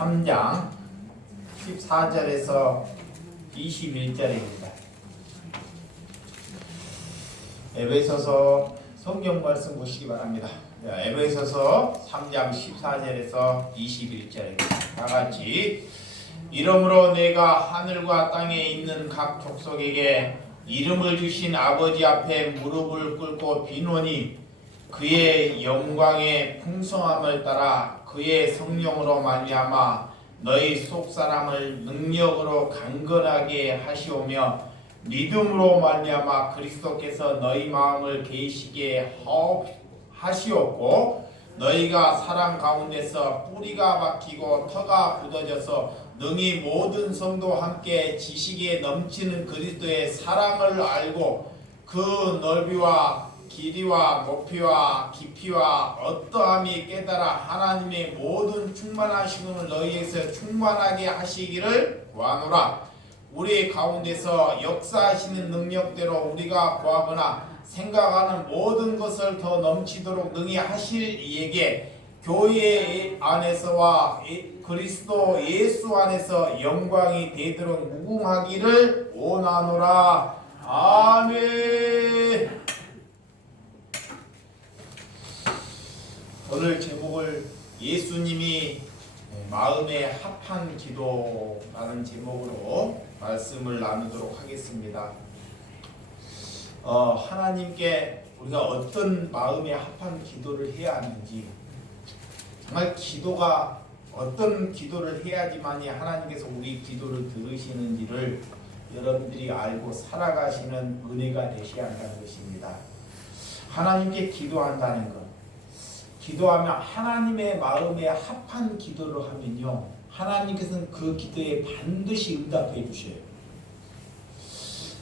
3장 14절에서 21절입니다. 에베소서 성경 말씀 보시기 바랍니다. 에베소서 3장 14절에서 21절입니다. 다같이 이러므로 내가 하늘과 땅에 있는 각 족속에게 이름을 주신 아버지 앞에 무릎을 꿇고 비노니 그의 영광의 풍성함을 따라 그의 성령으로 말미암아 너희 속사람을 능력으로 강건하게 하시오며 믿음으로 말미암아 그리스도께서 너희 마음을 계시게 하시옵고 너희가 사랑 가운데서 뿌리가 박히고 터가 굳어져서 능히 모든 성도 함께 지식에 넘치는 그리스도의 사랑을 알고 그 넓이와 길이와 높이와 깊이와 어떠함이 깨달아 하나님의 모든 충만하심을 너희에서 충만하게 하시기를 구하노라. 우리 가운데서 역사하시는 능력대로 우리가 구하거나 생각하는 모든 것을 더 넘치도록 능히 하실 이에게 교회 안에서와 그리스도 예수 안에서 영광이 되도록 무궁하기를 원하노라. 아멘. 오늘 제목을 예수님이 마음에 합한 기도라는 제목으로 말씀을 나누도록 하겠습니다. 하나님께 우리가 어떤 마음에 합한 기도를 해야 하는지, 정말 기도가 어떤 기도를 해야지만이 하나님께서 우리 기도를 들으시는지를 여러분들이 알고 살아가시는 은혜가 되셔야 한다는 것입니다. 하나님께 기도한다는 것, 기도하면 하나님의 마음에 합한 기도를 하면요, 하나님께서는 그 기도에 반드시 응답해 주셔요.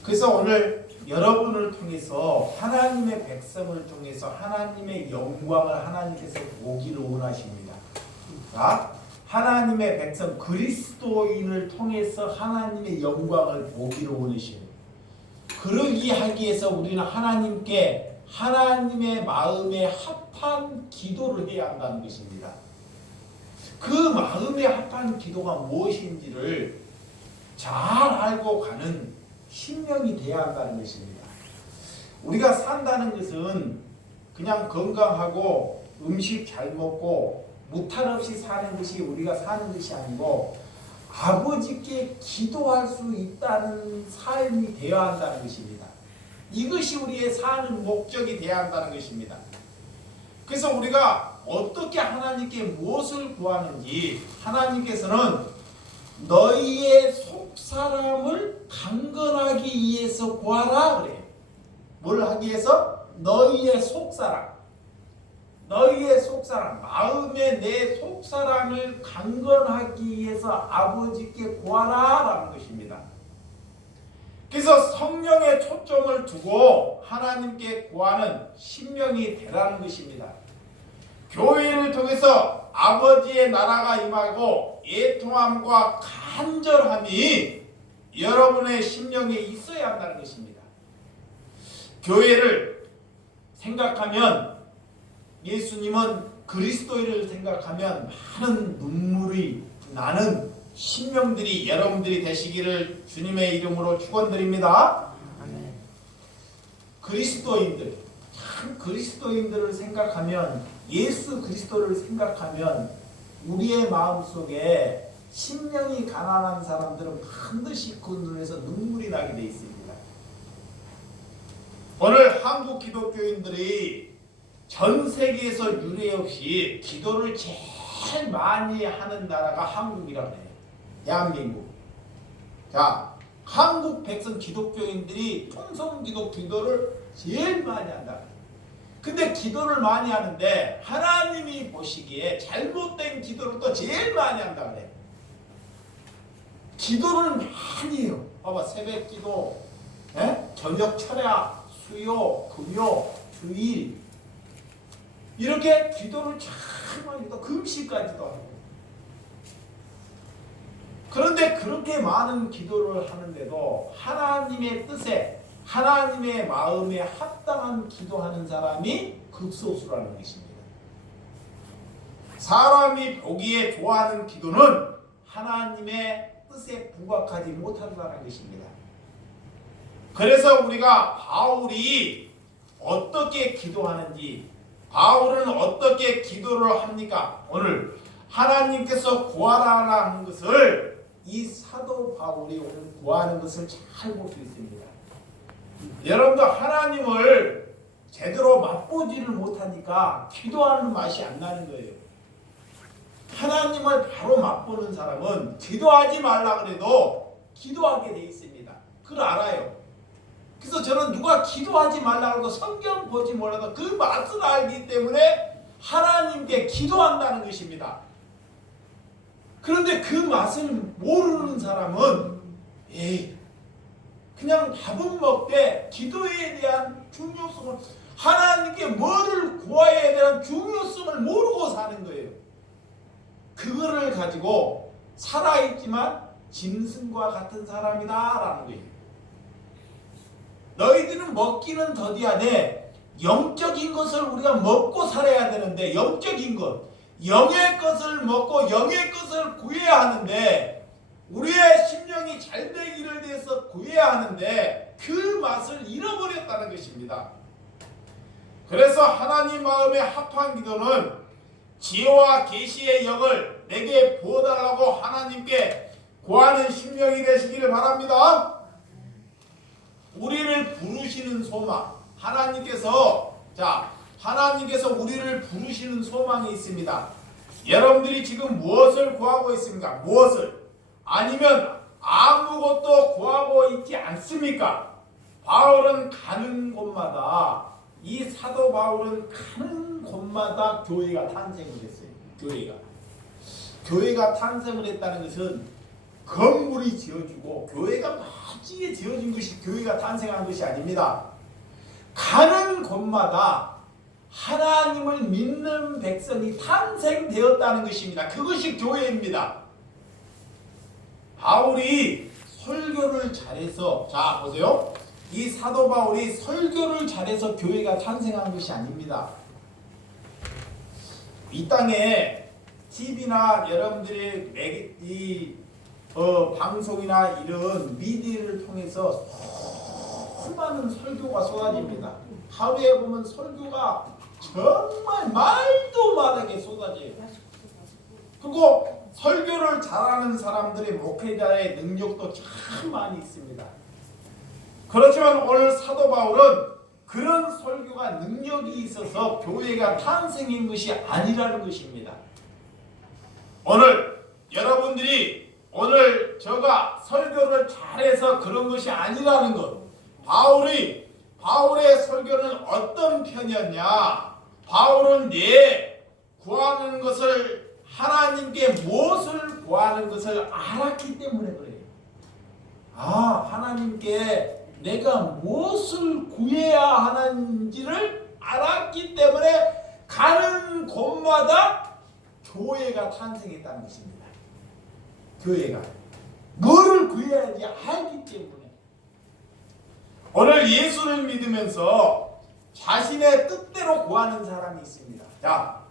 그래서 오늘 여러분을 통해서 하나님의 백성을 통해서 하나님의 영광을 하나님께서 보기를 원하십니다. 자, 하나님의 백성 그리스도인을 통해서 하나님의 영광을 보기를 원하셔요. 그러기 하기 위해서 우리는 하나님께 하나님의 마음에 합한 기도를 해야 한다는 것입니다. 그 마음에 합한 기도가 무엇인지를 잘 알고 가는 신명이 되어야 한다는 것입니다. 우리가 산다는 것은 그냥 건강하고 음식 잘 먹고 무탈 없이 사는 것이 우리가 사는 것이 아니고 아버지께 기도할 수 있다는 삶이 되어야 한다는 것입니다. 이것이 우리의 사는 목적이 되어야 한다는 것입니다. 그래서 우리가 어떻게 하나님께 무엇을 구하는지, 하나님께서는 너희의 속사람을 강건하기 위해서 구하라 그래요. 뭘 하기 위해서? 너희의 속사람, 너희의 속사람, 마음의 내 속사람을 강건하기 위해서 아버지께 구하라 라는 것입니다. 그래서 성령의 초점을 두고 하나님께 구하는 신명이 되라는 것입니다. 교회를 통해서 아버지의 나라가 임하고 애통함과 간절함이 여러분의 심령에 있어야 한다는 것입니다. 교회를 생각하면, 예수님은 그리스도인을 생각하면 많은 눈물이 나는 신명들이 여러분들이 되시기를 주님의 이름으로 축원드립니다. 그리스도인들, 참 그리스도인들을 생각하면, 예수 그리스도를 생각하면 우리의 마음속에 심령이 가난한 사람들은 반드시 그 눈에서 눈물이 나게 돼 있습니다. 오늘 한국 기독교인들이 전 세계에서 유례 없이 기도를 제일 많이 하는 나라가 한국이라고 해요. 대한민국. 자, 한국 백성 기독교인들이 통성기도 기도를 제일 많이 한다. 근데 기도를 많이 하는데 하나님이 보시기에 잘못된 기도를 또 제일 많이 한다 그래. 기도를 많이 해요. 봐봐, 새벽기도, 저녁 철야, 수요, 금요, 주일, 이렇게 기도를 참 많이 해요. 금식까지도 하고. 그런데 그렇게 많은 기도를 하는데도 하나님의 뜻에, 하나님의 마음에 합당한 기도하는 사람이 극소수라는 것입니다. 사람이 보기에 좋아하는 기도는 하나님의 뜻에 부합하지 못한다는 것입니다. 그래서 우리가 바울이 어떻게 기도하는지, 바울은 어떻게 기도를 합니까? 오늘 하나님께서 구하라는 것을 이 사도 바울이 오늘 구하는 것을 잘 볼 수 있습니다. 여러분도 하나님을 제대로 맛보지를 못하니까 기도하는 맛이 안 나는 거예요. 하나님을 바로 맛보는 사람은 기도하지 말라 그래도 기도하게 돼 있습니다. 그걸 알아요. 그래서 저는 누가 기도하지 말라 해도 성경 보지 몰라도 그 맛을 알기 때문에 하나님께 기도한다는 것입니다. 그런데 그 맛을 모르는 사람은 그냥 밥은 먹되 기도에 대한 중요성을, 하나님께 뭐를 구해야 되는 중요성을 모르고 사는 거예요. 그거를 가지고 살아있지만 짐승과 같은 사람이다 라는 거예요. 너희들은 먹기는 더디하네. 영적인 것을 우리가 먹고 살아야 되는데, 영적인 것, 영의 것을 먹고 영의 것을 구해야 하는데, 우리의 심령이 잘 되기를 위해서 구해야 하는데 그 맛을 잃어버렸다는 것입니다. 그래서 하나님 마음에 합한 기도는 지혜와 계시의 영을 내게 부어달라고 하나님께 구하는 심령이 되시기를 바랍니다. 우리를 부르시는 소망, 하나님께서 우리를 부르시는 소망이 있습니다. 여러분들이 지금 무엇을 구하고 있습니까? 무엇을? 아니면 아무것도 구하고 있지 않습니까? 바울은 가는 곳마다, 이 사도 바울은 가는 곳마다 교회가 탄생을 했어요. 교회가 탄생을 했다는 것은 건물이 지어지고 교회가 멋지게 지어진 것이 교회가 탄생한 것이 아닙니다. 가는 곳마다 하나님을 믿는 백성이 탄생되었다는 것입니다. 그것이 교회입니다. 바울이 설교를 잘해서, 자 보세요, 이 사도 바울이 설교를 잘해서 교회가 탄생한 것이 아닙니다. 이 땅에 TV나 여러분들의 방송이나 이런 미디어를 통해서 수많은 설교가 쏟아집니다. 하루에 보면 설교가 정말 말도 못하게 쏟아져요. 그리고 설교를 잘하는 사람들의 목회자의 능력도 참 많이 있습니다. 그렇지만 오늘 사도 바울은 그런 설교가 능력이 있어서 교회가 탄생한 것이 아니라는 것입니다. 오늘 여러분들이 제가 설교를 잘해서 그런 것이 아니라는 것, 바울의 설교는 어떤 편이었냐? 바울은 구하는 것을, 하나님께 무엇을 구하는 것을 알았기 때문에 그래요. 하나님께 내가 무엇을 구해야 하는지를 알았기 때문에 가는 곳마다 교회가 탄생했다는 것입니다. 교회가 뭐를 구해야지 알기 때문에. 오늘 예수를 믿으면서 자신의 뜻대로 구하는 사람이 있습니다. 자,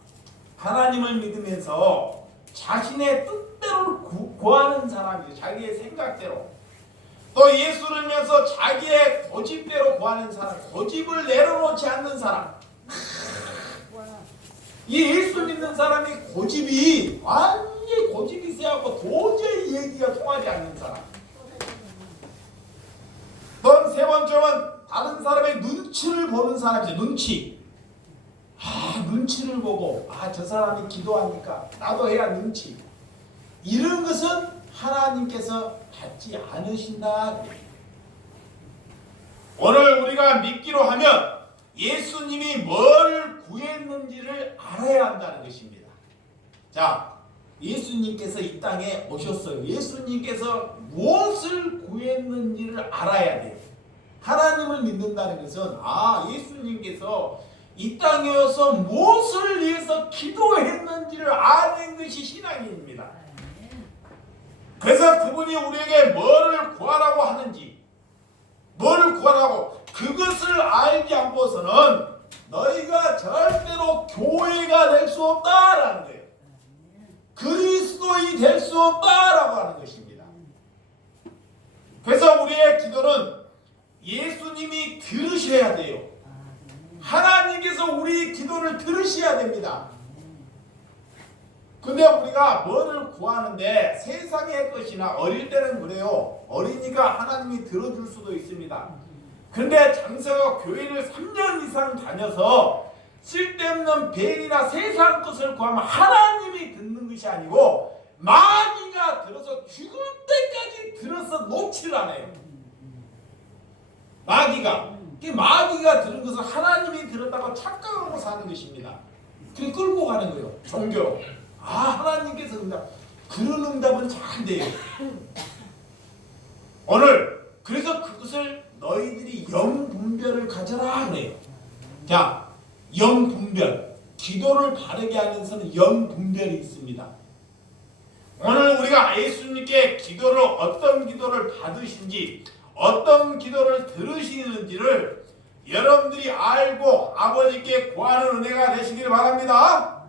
하나님을 믿으면서 자신의 뜻대로 구하는 사람이에요. 자기의 생각대로. 또 예수를 믿으면서 자기의 고집대로 구하는 사람, 고집을 내려놓지 않는 사람. 이 예수 믿는 사람이 고집이 완전히 고집이 세갖고 도저히 얘기가 통하지 않는 사람. 또 세 번째는 다른 사람의 눈치를 보는 사람이죠. 눈치를 보고 저 사람이 기도하니까 나도 해야 눈치. 이런 것은 하나님께서 받지 않으신다. 오늘 우리가 믿기로 하면 예수님이 뭘 구했는지를 알아야 한다는 것입니다. 자, 예수님께서 이 땅에 오셨어요. 예수님께서 무엇을 구했는지를 알아야 돼요. 하나님을 믿는다는 것은 예수님께서 이 땅에 와서 무엇을 위해서 기도했는지를 아는 것이 신앙입니다. 그래서 그분이 우리에게 뭐를 구하라고 하는지, 그것을 알지 않고서는 너희가 절대로 교회가 될 수 없다라는 거예요. 그리스도인이 될 수 없다라고 하는 것입니다. 그래서 우리의 기도는 예수님이 들으셔야 돼요. 하나님께서 우리 기도를 들으셔야 됩니다. 근데 우리가 뭐를 구하는데 세상의 것이나 어릴 때는 그래요. 어리니까 하나님이 들어줄 수도 있습니다. 근데 장서가 교회를 3년 이상 다녀서 쓸데없는 벨이나 세상 것을 구하면 하나님이 듣는 것이 아니고 마귀가 들어서 죽을 때까지 들어서 놓지를 않아요. 마귀가 들은 것은 하나님이 들었다고 착각하고 사는 것입니다. 그게 끌고 가는 거예요. 종교. 하나님께서 응답. 그런 응답은 잘 돼요. 오늘 그래서 그것을 너희들이 영분별을 가져라 그래요. 자, 영분별. 기도를 바르게 하면서는 영분별이 있습니다. 오늘 우리가 예수님께 기도를 어떤 기도를 받으신지 어떤 기도를 들으시는지를 여러분들이 알고 아버지께 구하는 은혜가 되시기를 바랍니다.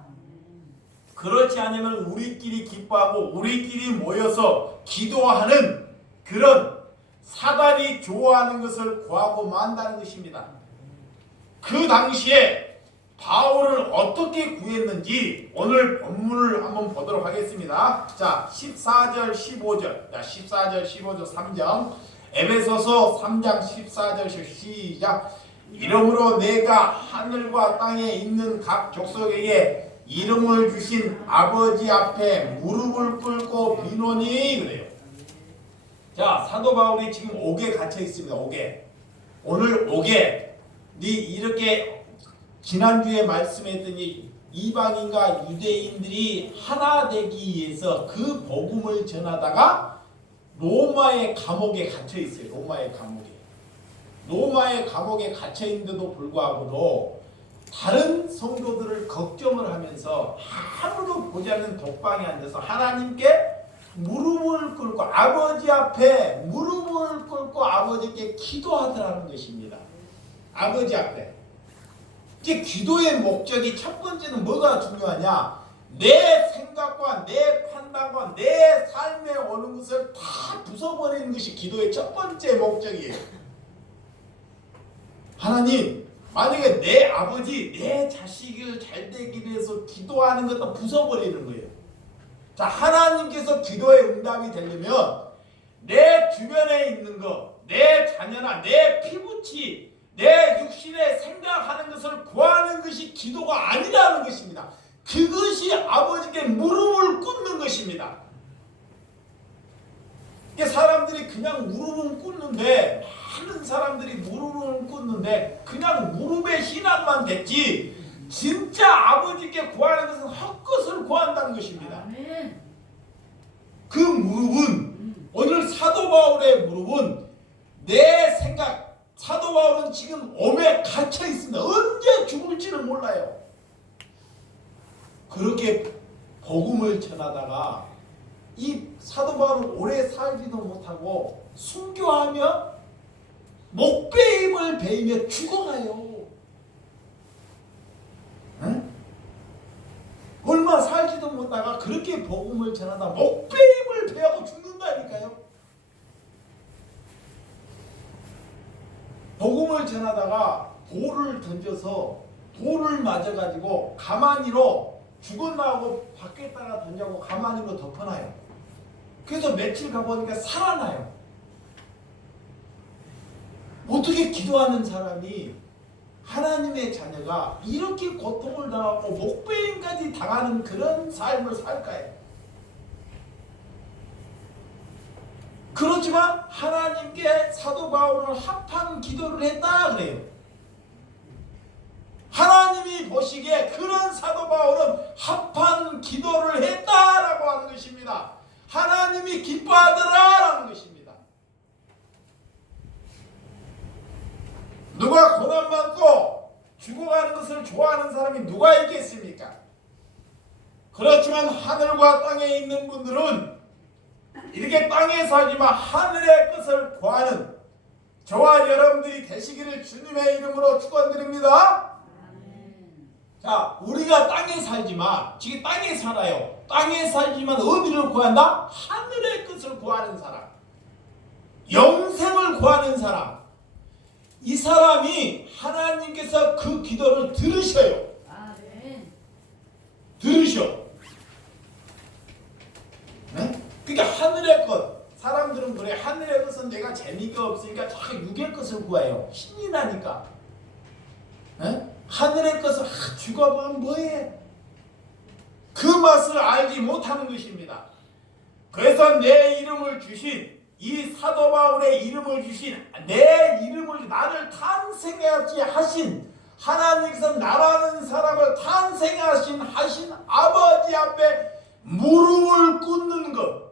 그렇지 않으면 우리끼리 기뻐하고 우리끼리 모여서 기도하는 그런 사단이 좋아하는 것을 구하고 만다는 것입니다. 그 당시에 바울을 어떻게 구했는지 오늘 본문을 한번 보도록 하겠습니다. 자, 14절 15절. 자, 14절 15절 3장. 에베소서 3장 14절 시작. 이러므로 내가 하늘과 땅에 있는 각 족속에게 이름을 주신 아버지 앞에 무릎을 꿇고 비노니 그래요. 자, 사도 바울이 지금 옥에 갇혀 있습니다. 옥에. 오늘 옥에 이렇게 지난주에 말씀했더니 이방인과 유대인들이 하나 되기 위해서 그 복음을 전하다가 로마의 감옥에 갇혀 있어요. 로마의 감옥에 갇혀 있는데도 불구하고도 다른 성도들을 걱정을 하면서 아무도 보지 않는 독방에 앉아서 하나님께 무릎을 꿇고 아버지 앞에 무릎을 꿇고 아버지께 기도하더라는 것입니다. 아버지 앞에. 이제 기도의 목적이 첫 번째는 뭐가 중요하냐? 내 생각과 내 판단과 내 삶에 오는 것을 다 부숴버리는 것이 기도의 첫 번째 목적이에요. 하나님, 만약에 내 아버지, 내 자식을 잘 되기 위해서 기도하는 것도 부숴버리는 거예요. 자, 하나님께서 기도의 응답이 되려면 내 주변에 있는 것, 내 자녀나 내 피부치, 내 육신에 생각하는 것을 구하는 것이 기도가 아니라는 것입니다. 그것이 아버지께 무릎을 꿇는 것입니다. 사람들이 그냥 무릎은 꿇는데 많은 사람들이 무릎은 꿇는데 그냥 무릎에 신앙만 됐지 진짜 아버지께 구하는 것은 헛것을 구한다는 것입니다. 그 무릎은 오늘 사도 바울의 무릎은 내 생각 사도 바울은 지금 옥에 갇혀 있습니다. 언제 죽을지는 몰라요. 그렇게 복음을 전하다가 이 사도 바울은 오래 살지도 못하고 순교하며 목베임을 베이며 죽어가요. 응? 얼마 살지도 못하다가 그렇게 복음을 전하다 목베임을 베하고 죽는다니까요. 복음을 전하다가 돌을 던져서 돌을 맞아가지고 가마니로 죽었나고 밖에다가 던져고 가마니로 덮어놔요. 그래서 며칠 가보니까 살아나요. 어떻게 기도하는 사람이 하나님의 자녀가 이렇게 고통을 당하고 목베임까지 당하는 그런 삶을 살까요? 그렇지만 하나님께 사도 바울은 합한 기도를 했다 그래요. 하나님이 보시기에 그런 사도 바울은 합한 기도를 했다라고 하는 것입니다. 하나님이 기뻐하더라라는 것입니다. 누가 고난받고 죽어가는 것을 좋아하는 사람이 누가 있겠습니까? 그렇지만 하늘과 땅에 있는 분들은 이렇게 땅에 살지만 하늘의 것을 구하는 저와 여러분들이 되시기를 주님의 이름으로 축원드립니다. 자, 우리가 땅에 살지만 지금 땅에 살아요. 땅에 살지만 어디를 구한다? 하늘의 것을 구하는 사람, 영생을 구하는 사람. 이 사람이 하나님께서 그 기도를 들으셔요. 아멘. 들으셔. 네? 그러니까 하늘의 것. 사람들은 그래, 하늘의 것은 내가 재미가 없으니까 자꾸 육의 것을 구해요. 신이 나니까. 네? 하늘의 것을 죽어보면 뭐해? 그 맛을 알지 못하는 것입니다. 그래서 내 이름을 주신, 이 사도 바울의 이름을 주신, 내 이름을, 나를 탄생하게 하신 하나님께서 나라는 사람을 탄생하신 하신 아버지 앞에 무릎을 꿇는 것,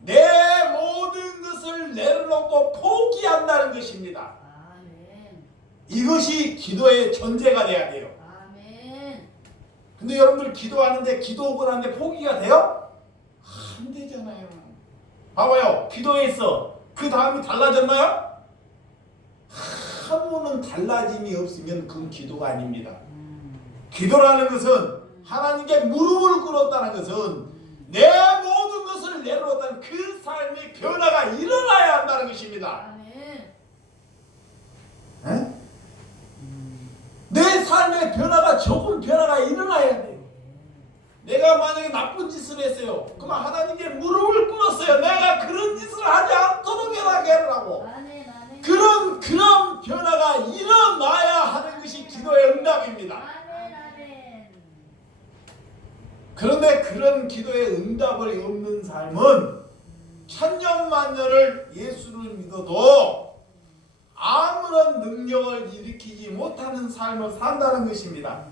내 모든 것을 내려놓고 포기한다는 것입니다. 아멘. 이것이 기도의 전제가 돼야 돼요. 아멘. 근데 여러분들 기도하는데, 기도하고 나는데 포기가 돼요? 안 되잖아요. 봐봐요. 기도했어. 그 다음이 달라졌나요? 아무런 달라짐이 없으면 그건 기도가 아닙니다. 기도라는 것은 하나님께 무릎을 꿇었다는 것은 내 모든 것을 내려놓았다는 그 삶의 변화가 일어나야 한다는 것입니다. 아멘. 에? 내 삶의 변화가, 조금 변화가 일어나야 돼요. 내가 만약에 나쁜 짓을 했어요. 그러면 하나님께 무릎을 꿇었어요. 내가 그런 짓을 하지 않도록 해라고. 아멘. 아멘. 그런 변화가 일어나야 하는 것이 기도의 응답입니다. 아멘. 아멘. 그런데 그런 기도의 응답을 없는 삶은 천년만년을 예수를 믿어도 아무런 능력을 일으키지 못하는 삶을 산다는 것입니다.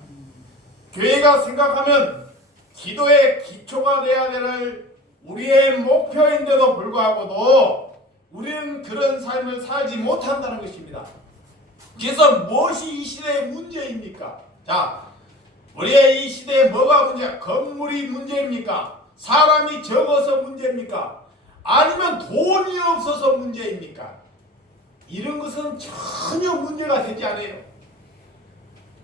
교회가 생각하면 기도의 기초가 되어야 될 우리의 목표인데도 불구하고도 우리는 그런 삶을 살지 못한다는 것입니다. 그래서 무엇이 이 시대의 문제입니까? 자, 우리의 이 시대에 뭐가 문제야? 건물이 문제입니까? 사람이 적어서 문제입니까? 아니면 돈이 없어서 문제입니까? 이런 것은 전혀 문제가 되지 않아요.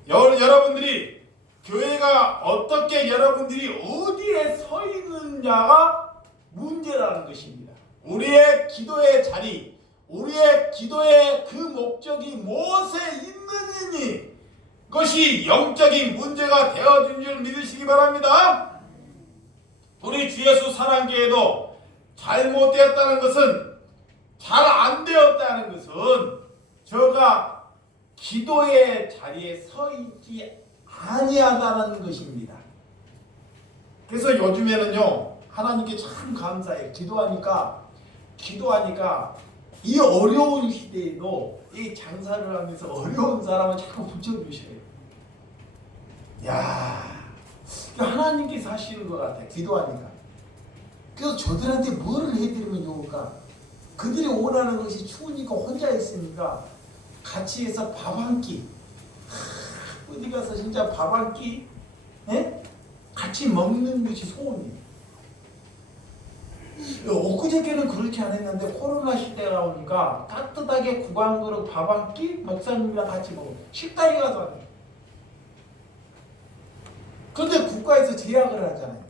여러분들이 교회가 어떻게, 여러분들이 어디에 서 있느냐가 문제라는 것입니다. 우리의 기도의 자리, 우리의 기도의 그 목적이 무엇에 있느니 그것이 영적인 문제가 되어진 줄 믿으시기 바랍니다. 우리 주 예수 사랑교회도 잘못되었다는 것은, 잘 안 되었다는 것은 저가 기도의 자리에 서 있지 아니하다는 것입니다. 그래서 요즘에는요, 하나님께 참 감사해요. 기도하니까 이 어려운 시대에도 이 장사를 하면서 어려운 사람을 자꾸 붙여주셔요. 야, 하나님께서 하시는 것 같아, 기도하니까. 그래서 저들한테 뭐를 해드리면 좋을까? 그들이 원하는 것이 추우니까 혼자 있으니까 같이 해서 밥 한 끼, 어디 가서 진짜 밥 한 끼, 같이 먹는 것이 소원이에요. 엊그저께는 그렇게 안 했는데 코로나 시대가 오니까 따뜻하게 국 한 그릇 밥 한 끼 목사님이랑 같이 먹어. 식당에 가서 하는. 그런데 국가에서 제약을 하잖아요.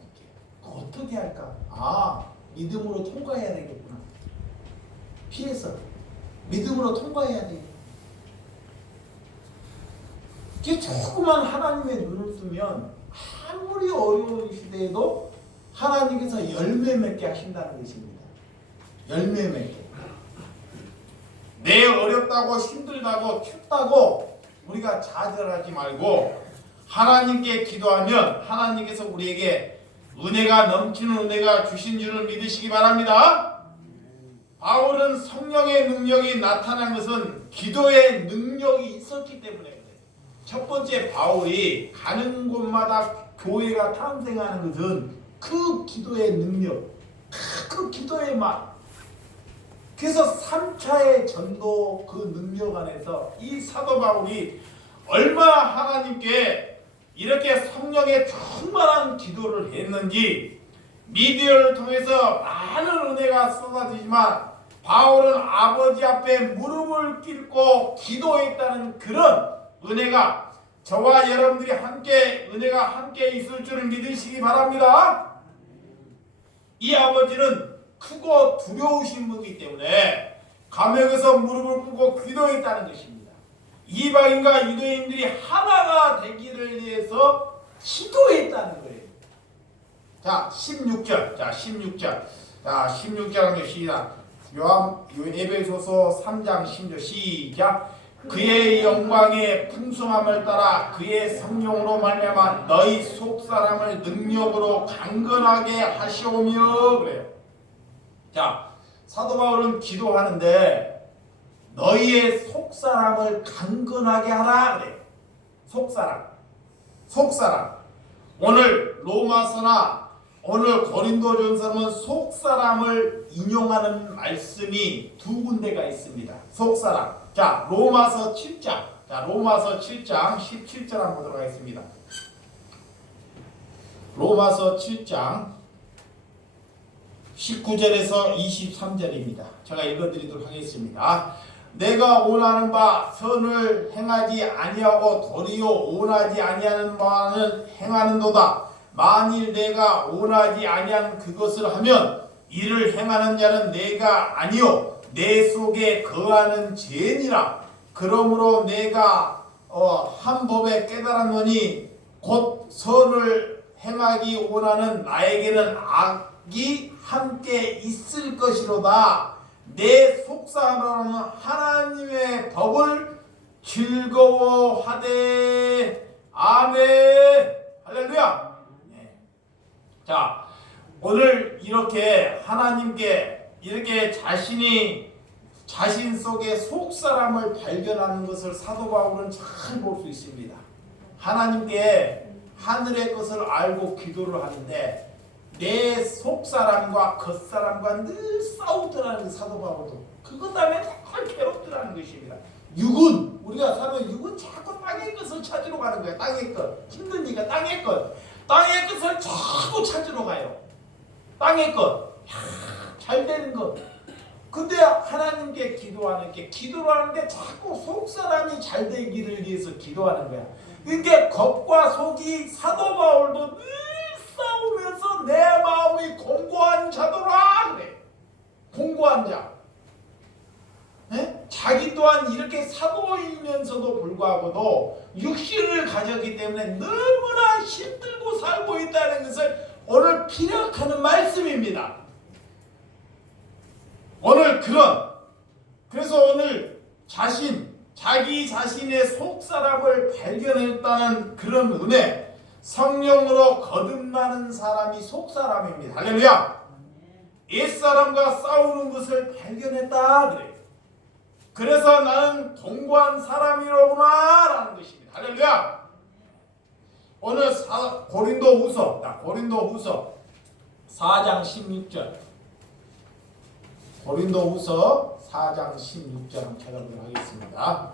어떻게 할까? 아, 믿음으로 통과해야 되겠구나. 피해서 믿음으로 통과해야 되겠구나. 조그만 하나님의 눈을 뜨면 아무리 어려운 시대에도 하나님께서 열매 맺게 하신다는 것입니다. 열매 맺게. 내 어렵다고 힘들다고 춥다고 우리가 좌절하지 말고 하나님께 기도하면 하나님께서 우리에게 은혜가 넘치는 은혜가 주신 줄을 믿으시기 바랍니다. 바울은 성령의 능력이 나타난 것은 기도의 능력이 있었기 때문에 그래요. 첫 번째, 바울이 가는 곳마다 교회가 탄생하는 것은 그 기도의 능력, 그 기도의 맛. 그래서 3차의 전도 그 능력 안에서 이 사도 바울이 얼마나 하나님께 이렇게 성령에 충만한 기도를 했는지, 미디어를 통해서 많은 은혜가 쏟아지지만 바울은 아버지 앞에 무릎을 꿇고 기도했다는 그런 은혜가 저와 여러분들이 함께 은혜가 함께 있을 줄을 믿으시기 바랍니다. 이 아버지는 크고 두려우신 분이기 때문에 감옥에서 무릎을 꿇고 기도했다는 것입니다. 이방인과 유대인들이 하나가 되기를 위해서 기도했다는 거예요. 자, 16절. 자, 16절. 자, 16절 하면 시작. 에베소서 3장 16절 시작. 그의 영광의 풍성함을 따라 그의 성령으로 말미암아 너희 속사람을 능력으로 강건하게 하시오며 그래요. 자, 사도 바울은 기도하는데 너희의 속사람을 강건하게 하라 그래요. 속사람. 오늘 로마서나 오늘 고린도전서는 속사람을 인용하는 말씀이 두 군데가 있습니다. 속사람. 자, 로마서 7장. 자, 로마서 7장 17절 한번 보도록 하겠습니다. 로마서 7장 19절에서 23절입니다. 제가 읽어드리도록 하겠습니다. 내가 원하는 바 선을 행하지 아니하고 도리어 원하지 아니하는 바는 행하는도다. 만일 내가 원하지 아니한 그것을 하면 이를 행하는 자는 내가 아니요 내 속에 거하는 죄니라. 그러므로 내가 한 법에 깨달았노니 곧 선을 행하기 원하는 나에게는 악이 함께 있을 것이로다. 내 속사람은 하나님의 법을 즐거워하되. 아멘. 할렐루야. 네. 자, 오늘 이렇게 하나님께 이렇게 자신 속에 속사람을 발견하는 것을 사도 바울은 잘 볼 수 있습니다. 하나님께 하늘의 것을 알고 기도를 하는데 내 속사람과 겉사람과 늘 싸우더라는 사도 바울도 그것 때문에 잘 괴롭더라는 것입니다. 육은 우리가 사는 육은 자꾸 땅의 것을 찾으러 가는 거예요. 땅의 것. 힘드니까 땅의 것. 땅의 것을 자꾸 찾으러 가요. 땅의 것. 잘 되는 것. 근데 하나님께 기도를 하는데 자꾸 속사람이 잘 되기를 위해서 기도하는 거야. 그러니까 겉과 속이 사도 바울도 늘 싸우면서 내 마음이 공고한 자더라 그래. 공고한 자. 네? 자기 또한 이렇게 사도이면서도 불구하고도 육신을 가졌기 때문에 너무나 힘들고 살고 있다는 것을 오늘 피력하는 말씀입니다. 그래서 오늘 자기 자신의 속사람을 발견했다는 그런 은혜, 성령으로 거듭나는 사람이 속사람입니다. 할렐루야. 옛사람과 싸우는 것을 발견했다 그래요. 그래서 나는 동거한 사람이로구나 라는 것입니다. 할렐루야. 오늘 고린도후서 4장 16절. 고린도후서 4장 16절 한번 찾아보도록 하겠습니다.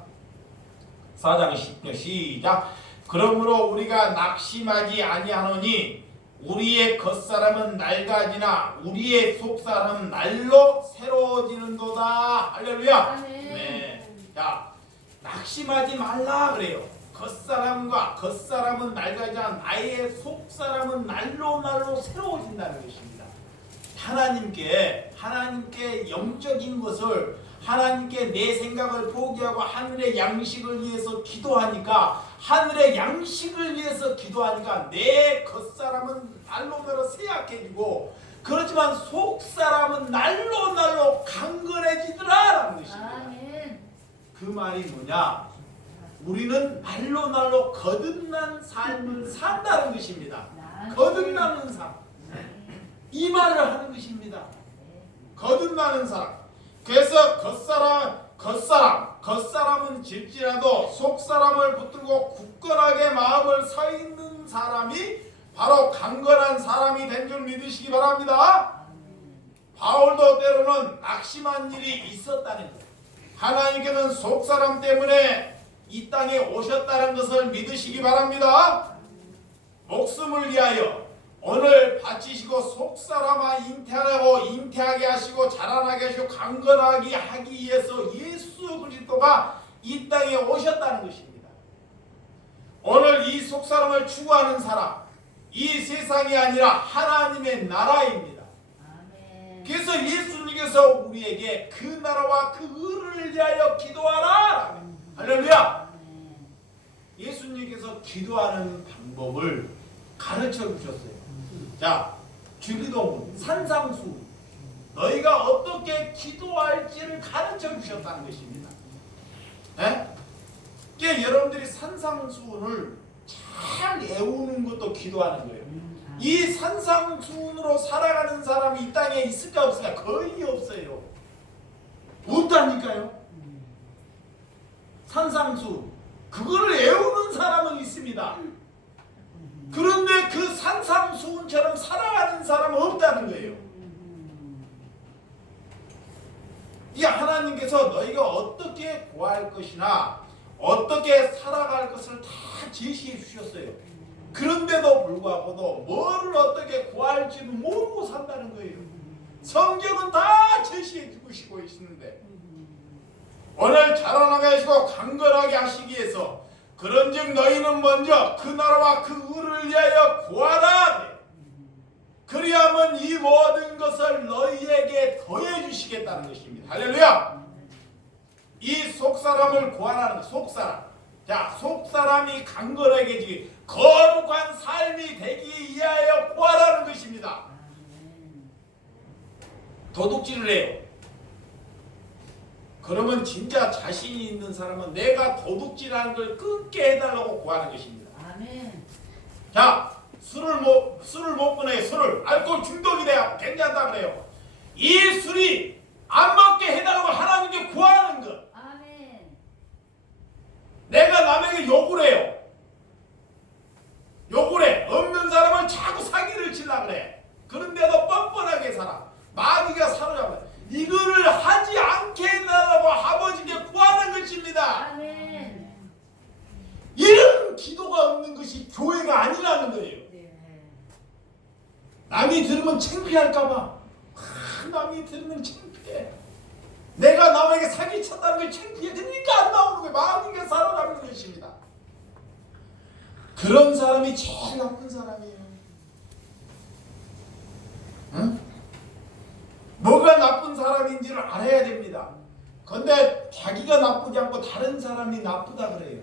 4장 16절 시작. 그러므로 우리가 낙심하지 아니하노니 우리의 겉사람은 낡아지나 우리의 속사람은 날로 새로워지는도다. 할렐루야. 네. 자, 낙심하지 말라 그래요. 겉사람은 낡아지나 나의 속사람은 날로 새로워진다는 것입니다. 하나님께 영적인 것을, 하나님께 내 생각을 포기하고 하늘의 양식을 위해서 기도하니까, 내 겉사람은 날로 세약해지고, 그렇지만 속사람은 날로 강건해지더라라는 것입니다. 그 말이 뭐냐? 우리는 날로 거듭난 삶을 산다는 것입니다. 거듭나는 삶. 이 말을 하는 것입니다. 거듭나는 사람. 그래서 겉사람은 질지라도 속사람을 붙들고 굳건하게 마음을 서 있는 사람이 바로 강건한 사람이 된 줄 믿으시기 바랍니다. 바울도 때로는 낙심한 일이 있었다는 것. 하나님께는 속사람 때문에 이 땅에 오셨다는 것을 믿으시기 바랍니다. 목숨을 위하여 오늘 바치시고 속사람아 잉태하게 하시고 자라나게 하시고 강건하게 하기 위해서 예수 그리스도가 이 땅에 오셨다는 것입니다. 오늘 이 속사람을 추구하는 사람, 이 세상이 아니라 하나님의 나라입니다. 아멘. 그래서 예수님께서 우리에게 그 나라와 그 의를 위하여 기도하라. 할렐루야. 아멘. 예수님께서 기도하는 방법을 가르쳐 주셨어요. 자, 주기도문, 산상수, 너희가 어떻게 기도할지를 가르쳐 주셨다는 것입니다. 예? 그러니까 여러분들이 산상수훈을 잘 외우는 것도 기도하는 거예요. 이 산상수훈으로 살아가는 사람이 이 땅에 있을까 없을까? 거의 없어요. 없다니까요. 산상수 그거를 외우는 사람은 있습니다. 그런데 그 산상수훈처럼 살아가는 사람은 없다는 거예요. 이 하나님께서 너희가 어떻게 구할 것이나 어떻게 살아갈 것을 다 제시해 주셨어요. 그런데도 불구하고도 뭐를 어떻게 구할지도 모르고 산다는 거예요. 성경은 다 제시해 주시고 있는데 오늘 자라나게 하시고 강건하게 하시기 위해서 그런즉 너희는 먼저 그 나라와 그 의를 위하여 구하라. 그리하면 이 모든 것을 너희에게 더해 주시겠다는 것입니다. 할렐루야. 이 속사람을 구하라는 속사람. 자, 속사람이 강건하게 거룩한 삶이 되기 위하여 구하라는 것입니다. 도둑질을 해요. 그러면 진짜 자신이 있는 사람은 내가 도둑질하는 걸 끊게 해달라고 구하는 것입니다. 아멘. 자, 술을 먹고 술을 알코올 중독이 돼야 괜찮다 그래요. 이 술이 안 먹게 해달라고 하나님께 구하는 것. 아멘. 내가 남에게 욕을 해요. 욕을 해. 없는 사람을 자꾸 사기를 치려고 그래. 그런데도 뻔뻔하게 살아. 마귀가 사로잡아. 이거를 하지 않게 해달라고 아버지께 구하는 것입니다. 아멘. 이런 기도가 없는 것이 교회가 아니라는 거예요. 남이 들으면 창피할까봐. 남이 들으면 창피해. 내가 남에게 사기쳤다는 걸 창피해. 그러니까 안 나오는 거예요. 마귀가 사로잡는 것입니다. 그런 사람이 제일 나쁜 사람이에요. 응? 뭐가 나쁜 사람인지를 알아야 됩니다. 그런데 자기가 나쁘지 않고 다른 사람이 나쁘다 그래요.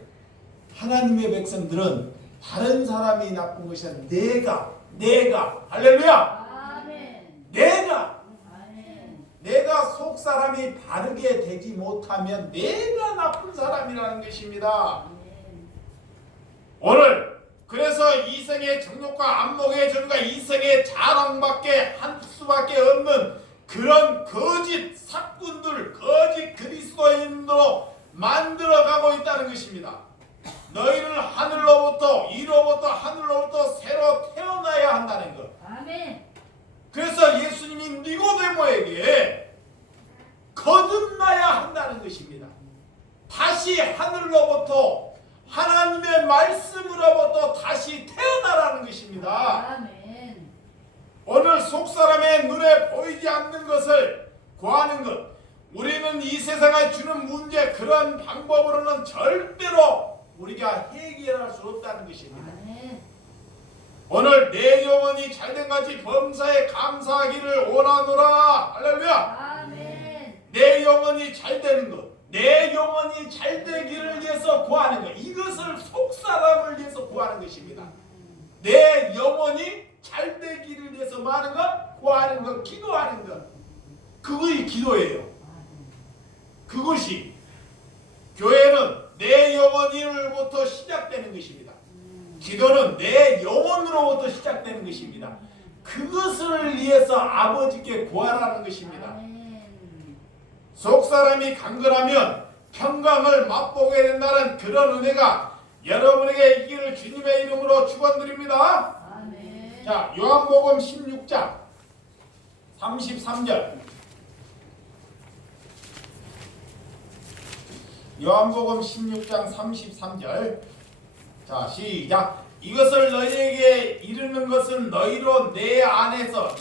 하나님의 백성들은 다른 사람이 나쁜 것이 아니라 내가 할렐루야. 아멘. 내가 속 사람이 바르게 되지 못하면 내가 나쁜 사람이라는 것입니다. 오늘 그래서 이생의 정욕과 안목의 전과 이생의 자랑밖에 한 수밖에 없는 그런 거짓 사꾼들, 거짓 그리스도인으로 만들어가고 있다는 것입니다. 너희는 하늘로부터 새로 태어나야 한다는 것. 아멘. 그래서 예수님이 니고데모에게 거듭나야 한다는 것입니다. 다시 하늘로부터 하나님의 말씀으로부터 다시 태어나라는 것입니다. 아멘. 오늘 속사람의 눈에 보이지 않는 것을 구하는 것. 우리는 이 세상에 주는 문제 그런 방법으로는 절대로 우리가 해결할 수 없다는 것입니다. 아멘. 오늘 내 영혼이 잘된 같이 범사에 감사하기를 원하노라. 할렐루야. 아멘. 내 영혼이 잘되는 것, 내 영혼이 잘되기를 위해서 구하는 것, 이것을 속사람을 위해서 구하는 것입니다. 내 영혼이 잘되기를 위해서 뭐 하는 것? 구하는 것, 기도하는 것. 그것이 기도예요. 그것이 교회는 내 영혼으로부터 시작되는 것입니다. 기도는 내 영혼으로부터 시작되는 것입니다. 그것을 위해서 아버지께 구하라는 것입니다. 아멘. 속사람이 강건하면 평강을 맛보게 된다는 그런 은혜가 여러분에게 있기를 주님의 이름으로 축원드립니다. 아멘. 자, 요한복음 16장 33절. 요한복음 16장 33절. 자, 시작. 이것을 너희에게 이르는 것은 너희로 내 안에서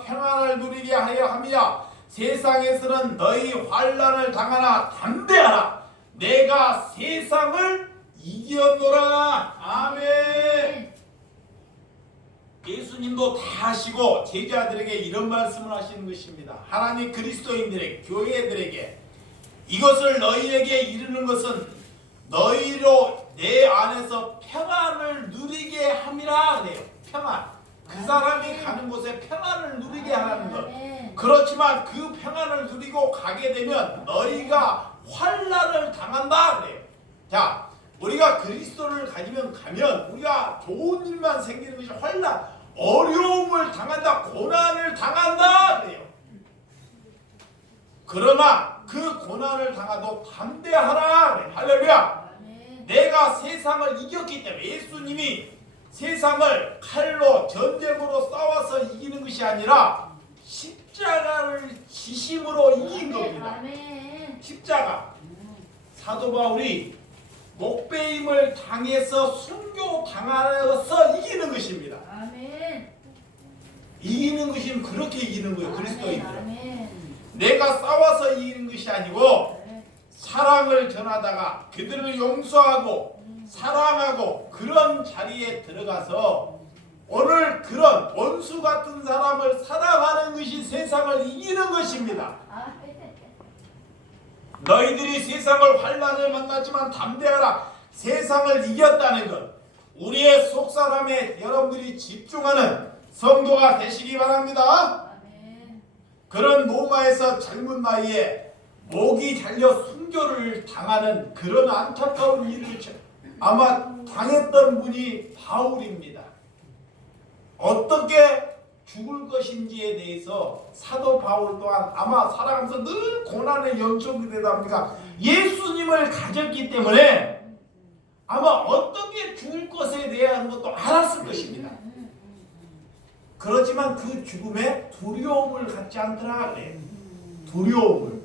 평안을 누리게 하려 함이야. 세상에서는 너희 환난을 당하나 담대하라. 내가 세상을 이기었노라. 아멘. 예수님도 다 하시고 제자들에게 이런 말씀을 하시는 것입니다. 하나님 그리스도인들에게, 교회들에게 이것을 너희에게 이르는 것은 너희로 내 안에서 평안을 누리게 함이라 그래요. 평안. 그 사람이 가는 곳에 평안을 누리게 하라는 것. 그렇지만 그 평안을 누리고 가게 되면 너희가 환난을 당한다 그래요. 자, 우리가 그리스도를 가지면 가면 우리가 좋은 일만 생기는 것이 환난, 어려움을 당한다, 고난을 당한다 그래요. 그러나 그 고난을 당하도 담대하라 그래요. 할렐루야. 내가 세상을 이겼기 때문에 예수님이 세상을 칼로 전쟁으로 싸워서 이기는 것이 아니라 십자가를 지심으로 이긴 겁니다. 십자가. 사도 바울이 목배임을 당해서 순교 당하여서 이기는 것입니다. 이기는 것이면 그렇게 이기는 거예요. 그리스도인들은. 내가 싸워서 이기는 것이 아니고 사랑을 전하다가 그들을 용서하고 사랑하고 그런 자리에 들어가서 오늘 그런 원수 같은 사람을 사랑하는 것이 세상을 이기는 것입니다. 너희들이 세상을 환난을 만났지만 담대하라. 세상을 이겼다는 것. 우리의 속사람에 여러분들이 집중하는 성도가 되시기 바랍니다. 그런 로마에서 젊은 나이에 목이 잘려 순교를 당하는 그런 안타까운 일을 아마 당했던 분이 바울입니다. 어떻게 죽을 것인지에 대해서 사도 바울 또한 아마 살아가면서 늘 고난의 연속이 되다 보니까 예수님을 가졌기 때문에 아마 어떻게 죽을 것에 대한 것도 알았을 것입니다. 그렇지만 그 죽음에 두려움을 갖지 않더라 그래요. 두려움을.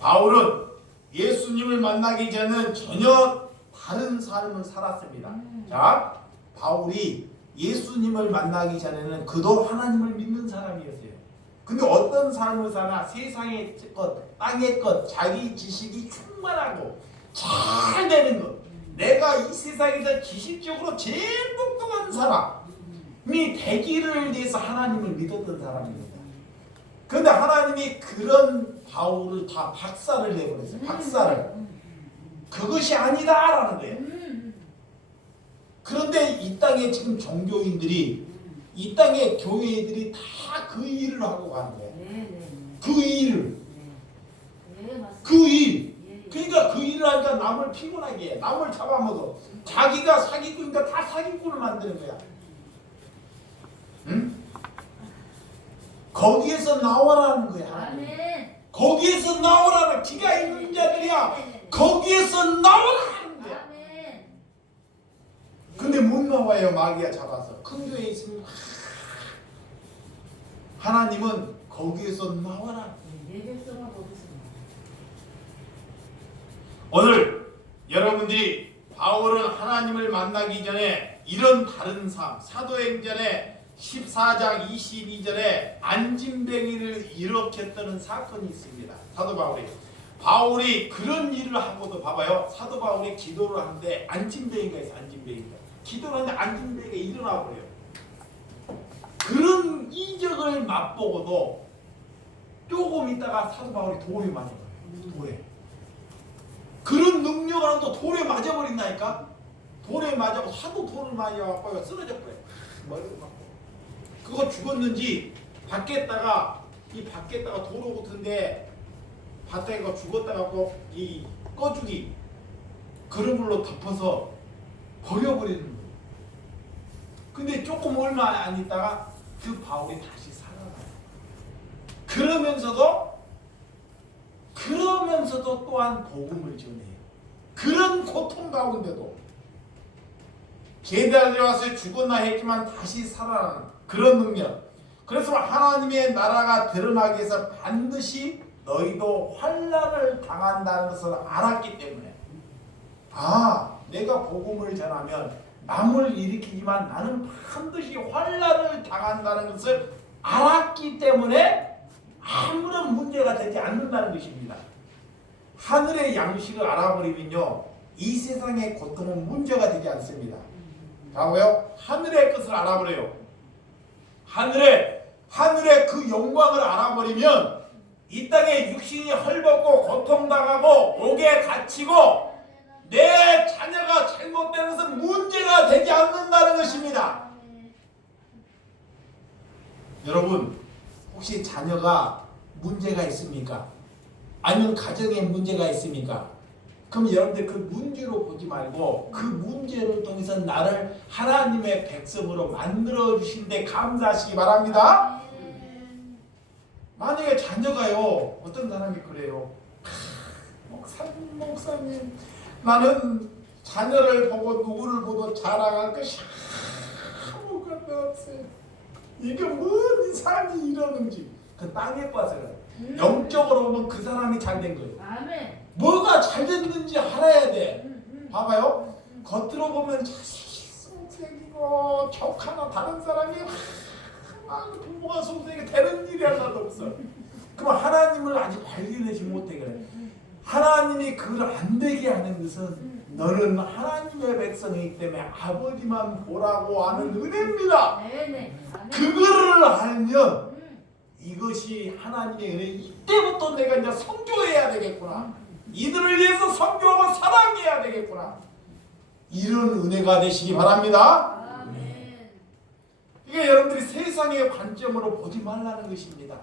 바울은 예수님을 만나기 전에는 전혀 다른 삶을 살았습니다. 자, 바울이 예수님을 만나기 전에는 그도 하나님을 믿는 사람이었어요. 근데 어떤 삶을 사나 세상의 것, 땅의 것, 자기 지식이 충만하고 잘 되는 것. 내가 이 세상에서 지식적으로 제일 똑똑한 사람이 되기를 위해서 하나님을 믿었던 사람입니다. 그런데 하나님이 그런 바울을 다 박살을 내버렸어요. 박살을. 그것이 아니다라는 거예요. 그런데 이 땅에 지금 종교인들이, 이 땅의 교회들이 다 그 일을 하고 가는 거예요. 그 일을. 그 일. 그러니까 그 일을 하니까 남을 피곤하게 해. 남을 잡아먹어. 자기가 사기꾼이니까 다 사기꾼을 만드는 거야. 응? 거기에서 나와라는 거야. 거기에서 나오라는, 기가 있는 자들이야. 거기에서 나오라는 거야. 근데 못 나와요. 마귀가 잡아서. 큰 교회에 있으면 하나님은 거기에서 나와라. 오늘 여러분들이 바울은 하나님을 만나기 전에 이런 다른 삶, 사도행전의 14장 22절에 안진뱅이를 일으켰다는 사건이 있습니다. 사도 바울이 그런 일을 하고도 봐봐요. 사도 바울이 기도를 하는데 안진뱅이가 있어. 안진뱅이가 기도를 하는데 안진뱅이가 일어나 버려요. 그런 이적을 맛보고도 조금 있다가 사도 바울이 돌에 맞아버려요. 돌에. 그런 능력을 또 돌에 맞아버린다니까. 돌에 맞아고 하도 돌을 많이 와서 쓰러져 버려요. 머리를 맞고. 그거 죽었는지 밖에다가 도로 같은데 밭에 거 죽었다가 이 꺼주기 그런 걸로 덮어서 버려버리는 거예요. 근데 조금 얼마 안 있다가 그 바울이 다시 살아나요. 그러면서도 또한 복음을 전해요. 그런 고통 가운데도 계단에 와서 죽었나 했지만 다시 살아나는 그런 능력. 그래서 하나님의 나라가 드러나기 위해서 반드시 너희도 환난을 당한다는 것을 알았기 때문에, 내가 복음을 전하면 남을 일으키지만 나는 반드시 환난을 당한다는 것을 알았기 때문에 아무런 문제가 되지 않는다는 것입니다. 하늘의 양식을 알아버리면요 이 세상의 고통은 문제가 되지 않습니다. 다고요? 하늘의 것을 알아버려요. 하늘의 그 영광을 알아버리면 이 땅에 육신이 헐벗고 고통당하고 옥에 갇히고 내 자녀가 잘못되는 것은 문제가 되지 않는다는 것입니다. 여러분 혹시 자녀가 문제가 있습니까? 아니면 가정에 문제가 있습니까? 그럼 여러분들 그 문제로 보지 말고 그 문제를 통해서 나를 하나님의 백성으로 만들어 주신 데 감사하시기 바랍니다. 만약에 자녀가요 어떤 사람이 그래요. 목사님 나는 자녀를 보고 누구를 보고 자랑할 것이 아무것도 없어요. 이게 뭔 삶이 이러는지 그 땅에 빠져요. 영적으로 보면 그 사람이 잘된 거예요. 아멘. 뭐가 잘됐는지 알아야 돼. 봐봐요. 겉으로 보면 자식성생이고 격하나 다른 사람이 부모가 속생이 되는 일이 하나도 없어. 그럼 하나님을 아직 발견하지 못해 그래. 하나님이 그걸 안 되게 하는 것은 너는 하나님의 백성이기 때문에 아버지만 보라고 하는 은혜입니다. 네네. 아멘. 그거를 알면 이것이 하나님의 은혜. 이때부터 내가 이제 선교해야 되겠구나. 이들을 위해서 선교하고 사랑해야 되겠구나. 이런 은혜가 되시기 바랍니다. 아멘. 이게 여러분들이 세상의 관점으로 보지 말라는 것입니다.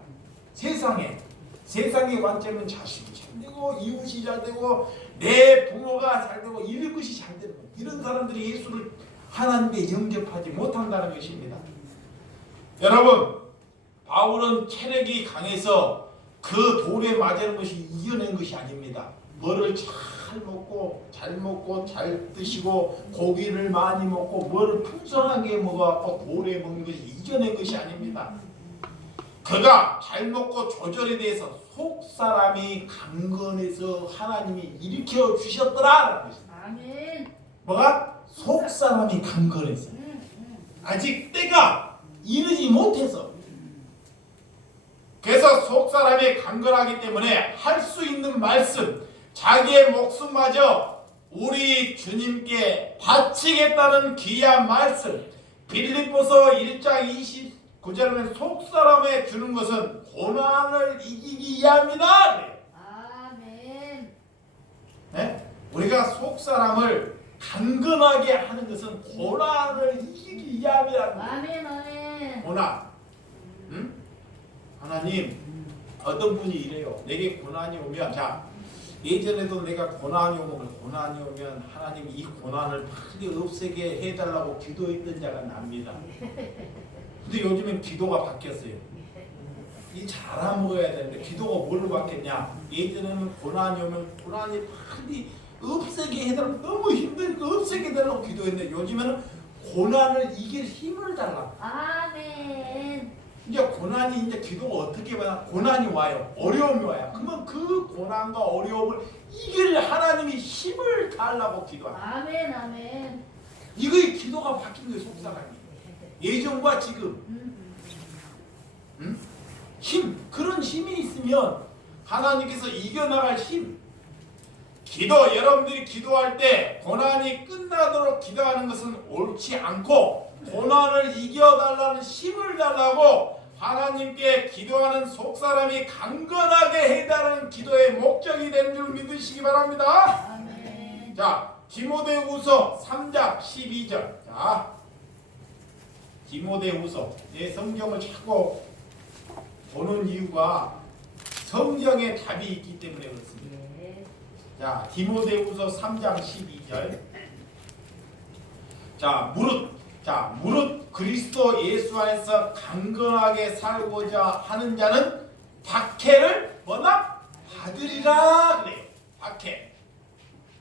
세상의 관점은 자식이 잘되고 이웃이 잘되고 내 부모가 잘되고 이런 것이 잘되는 거예요. 이런 사람들이 예수를 하나님께 영접하지 못한다는 것입니다. 여러분 바울은 체력이 강해서 그 돌에 맞는 것이 이겨낸 것이 아닙니다. 뭐를 잘 먹고 잘 드시고 고기를 많이 먹고 뭐를 풍성하게 먹어갖고 돌에 먹는 것이 이겨낸 것이 아닙니다. 그가 잘 먹고 조절에 대해서 속사람이 강건해서 하나님이 일으켜 주셨더라라는 것입니다. 아멘. 뭐가? 속사람이 강건해서 아직 때가 이르지 못해서. 그래서 속사람이 강건하기 때문에 할 수 있는 말씀, 자기의 목숨마저 우리 주님께 바치겠다는 귀한 말씀. 빌립보서 1장 29절에는 속사람에 주는 것은 고난을 이기기 위함이다. 아멘. 네? 우리가 속사람을 강건하게 하는 것은 고난을 이기기 위함이라는 거예요. 아멘. 아멘. 고난. 응? 하나님 어떤 분이 이래요. 내게 고난이 오면 자 예전에도 내가 고난이 오면 하나님 이 고난을 빨리 없애게 해달라고 기도했던 자가 납니다. 근데 요즘엔 기도가 바뀌었어요. 이 잘안 먹어야 되는데 기도가 뭘로 바뀌었냐. 예전에는 고난이 오면 고난이 빨리 없애게 해달라고 너무 힘드니까 없애게 해달라고 기도했는데 요즘에는 고난을 이길 힘을 달라고. 아멘. 이제 고난이 이제 기도가 어떻게 받아? 고난이 와요. 어려움이 와요. 그러면 그 고난과 어려움을 이길 하나님이 힘을 달라고 기도하는. 아멘. 아멘. 이거의 기도가 바뀐 거예요. 속사람이. 예전과 지금. 응? 힘. 그런 힘이 있으면 하나님께서 이겨나갈 힘. 기도 여러분들이 기도할 때 고난이 끝나도록 기도하는 것은 옳지 않고 고난을 이겨달라는 힘을 달라고 하나님께 기도하는 속사람이 강건하게 해달라는 기도의 목적이 되는 줄 믿으시기 바랍니다. 아멘. 자, 디모데후서 3장 12절. 자, 디모데후서. 내 성경을 자꾸 보는 이유가 성경에 답이 있기 때문에 그렇습니다. 네. 자, 디모데후서 3장 12절. 무릇 그리스도 예수 안에서 강건하게 살고자 하는 자는 박해를 뭐다? 받으리라 그래요. 박해.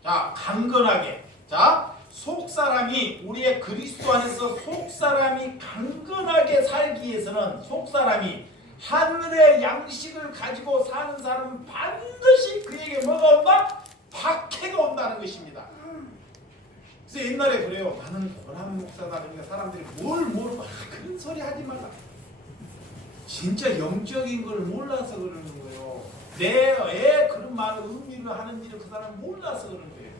자, 강건하게. 자, 속사람이 우리의 그리스도 안에서 속사람이 강건하게 살기 위해서는 속사람이 하늘의 양식을 가지고 사는 사람은 반드시 그에게 뭐가 온다? 박해가 온다는 것입니다. 그래서 옛날에 그래요. 나는 고난 목사다. 그러니까 사람들이 그런 소리 하지 말라. 진짜 영적인 걸 몰라서 그러는 거예요. 왜 그런 말을 의미를 하는지를 그 사람은 몰라서 그런 거예요.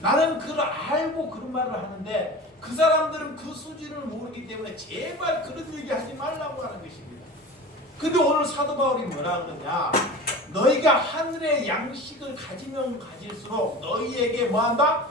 나는 그걸 알고 그런 말을 하는데 그 사람들은 그 수준을 모르기 때문에 제발 그런 얘기 하지 말라고 하는 것입니다. 근데 오늘 사도 바울이 뭐라 그러냐? 너희가 하늘의 양식을 가지면 가질수록 너희에게 뭐한다?